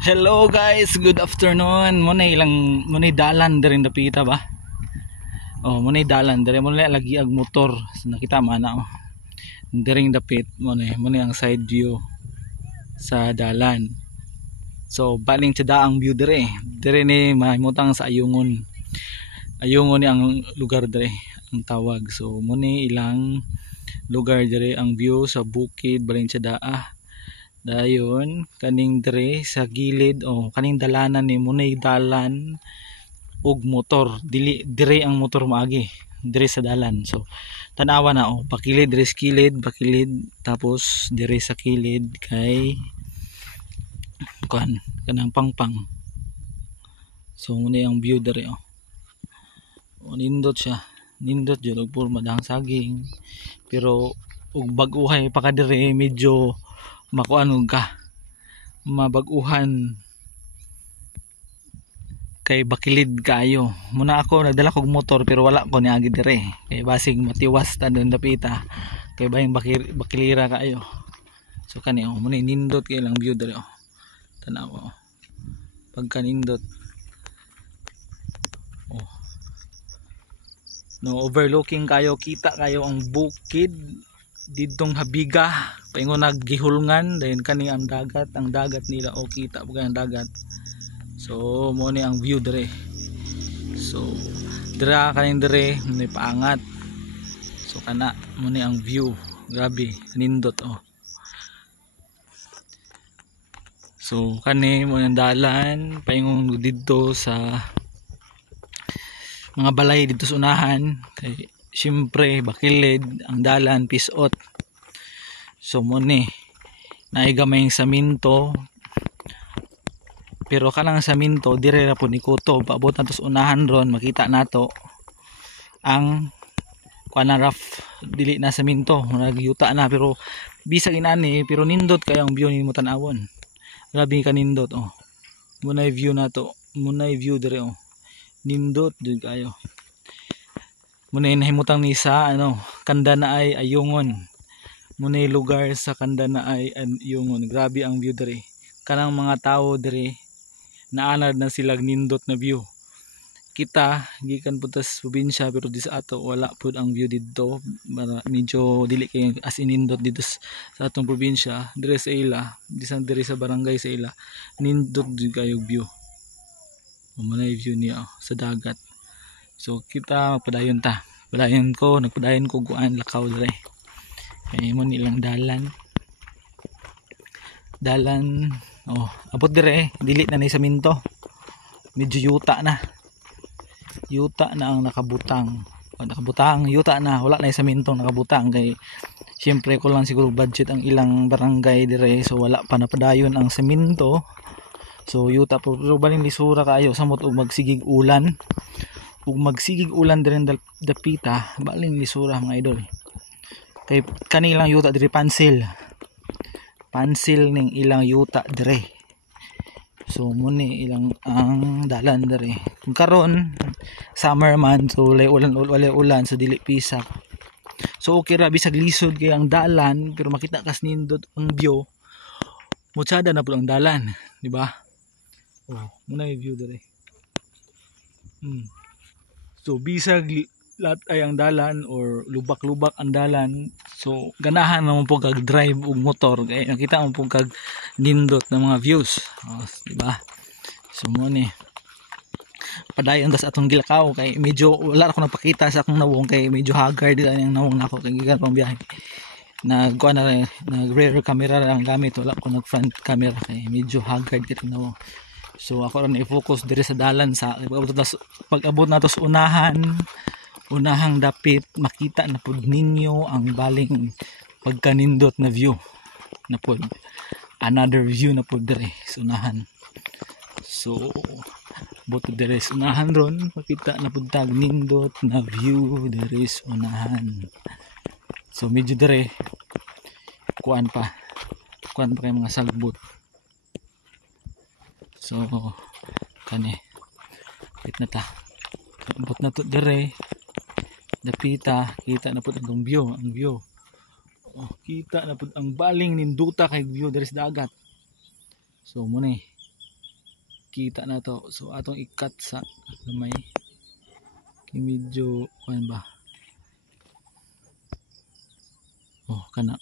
Hello guys, good afternoon. Munay dalan diri dapita ba? Oh, munay dalan diri munay lagi ag motor. So, nakita mana oh. Diring dapit munay ang side view sa dalan. So baling sa daang view diri. Diri ni mahimutang sa Ayungon. Ayungon ni ang lugar diri, ang tawag. So munay ilang lugar diri ang view sa bukid baling sa daa. Dayon kaning dire sa gilid kaning dalanan ni munay dalan ug motor, dili dire ang motor maagi dire sa dalan. So tan-awa na pakilid dire sa kilid, pakilid tapos dire sa kilid kay kanang pangpang. So muna ang view dire nindot siya, nindot jud og puro madang saging, pero ug bag-uhay pa ka dire medyo makuan ka mabag-uhan kay bakilid kayo. Muna ako nagdala kog motor pero wala ko niagi dire kay basig matiwas ta don dapita kay bayang bakilira kayo. So kani muna nindot kay lang view dire tanaw pagka nindot no overlooking kayo, kita kayo ang bukid didtong Habiga paingon naggihulngan dayon kani ang dagat nila kita pag ang dagat. So mo ni ang view dire. So dira kaning dire may paangat. So kana mo ni ang view, grabe kanindot So kani mo ang dalan paingon didto sa mga balay dito sa unahan kay syempre bakilid ang dalan pisot. So mo ni naigamay yung saminto pero kanang saminto dire ra pud ni kutob paabot nato sa unahan ron makita nato ang kuan rough dili na saminto nagyuta na pero bisag inani pero nindot kayo ang view nimo tan-awon. Grabe ka nindot munay view nato, munay view dire nindot jud kayo. Munay nahimutang ni sa Kanda na ay Ayungon. Munay lugar sa Kanda na ay Ayungon. Grabe ang view dire. Kanang mga tao dire naanad na sila nindot na view. Kita gikan putas probinsya pero dis ato wala pud ang view didto. Medyo dili kay as in nindot dito sa atong probinsya. Dire sa ila, dire sa barangay sa ila, nindot jud kayo view. Munay view niya sa dagat. So kita magpadayon ta. Nagpadayon ko guan lakaw dire. Kay mo nilang dalan. Abot dire dili na ni saminto. Medyo yuta na. Yuta na ang nakabutang. Yuta na, wala na saminto nakabutang kay syempre ko lang siguro budget ang ilang barangay dire so wala pa napadayon ang saminto. So yuta po pero baling lisura kayo samot og magsigig ulan. Ug magsigig ulan dire dapita baling lisura mga idol. Kay kanilang yuta dire pansil ning ilang yuta dire. So muni ilang ang dalan dire. Kung karon summer man so walay ulan so dili pisak. So okay ra bisag lisod kay ang dalan pero makita kas nindot ang view. Mutsada na pud ang dalan, di ba? Muna yung view dire. So bisag lat ay ang dalan or lubak-lubak ang dalan. So ganahan mo po kag drive og motor kay nakita mo po kag nindot ng mga views. Di ba? So mo ni padayon das atong gilakaw kay medyo wala ako nagpakita sa akong nawong kay medyo haggard ang nawong nako kay gikan pang biyahe. Nag-rear camera lang gamit, wala ko nag front camera kay medyo haggard kit nawong. So ako ron i-focus dire sa dalan sa pag-abot nato sa unahang dapit makita na pud ninyo ang baling pagkanindot na view na pud another view na pud dire sa unahan. So bot dire sa unahan ron makita na pud tag nindot na view dire sa unahan. So medyo dire kuan pa kay mga sagbot. So kani bit na ta abot na to dire dapita kita na pud ang view kita na pud ang baling ninduta kay view dire sa dagat. So mo ni kita na to. So atong ikat sa gamay. Medyo ano ba? Oh, kana.